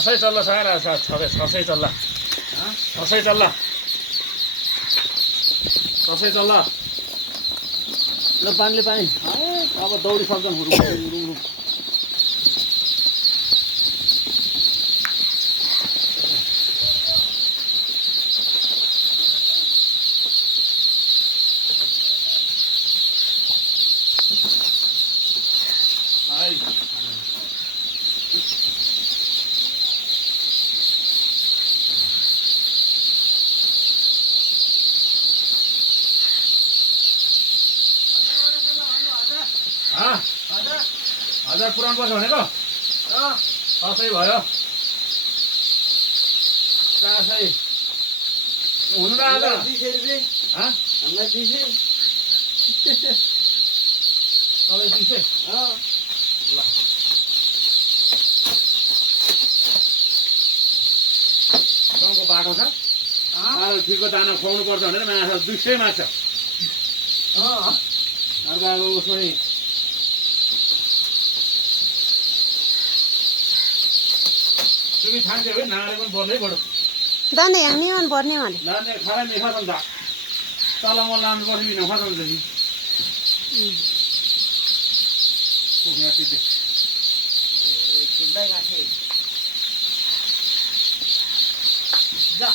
छसै चल्ला सारा छसै चल्ला छसै चल्ला छसै चल्ला ल पानीले पानी अब दौडी सक्छन् हुरु हजार पुराउनु पर्छ भनेको सबै भयो 400 हुनु र आज 200 रुपैयाँ हामीलाई 200 तपाईँ 200 ल गाउँको बाटो छ ठिकको दाना खुवाउनु पर्छ भनेर माछा 200 माग्छ अर्को उसमा नि तिमी खान्छौ है नाले पनि पर्नै पर्यो दाने हामी मन पर्ने भने दाने खारा नि खाछन् त तलमा लानु पर्छ नि नखाछन् त नि यहाँ टिप्दै टिप्दै गाथे जा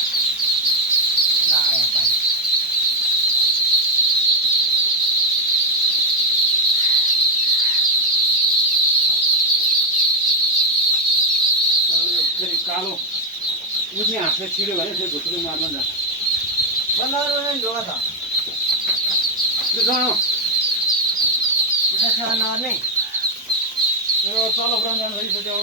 ला आया पाइ फेरि कालो उठ्ने हाँसले छिर्यो भने फेरि भुत्रुले मार्न जान्छ बन्द ढोका छ त्यो जानु उठा नगर्ने तल पुऱ्याउनु जानु भइसक्यो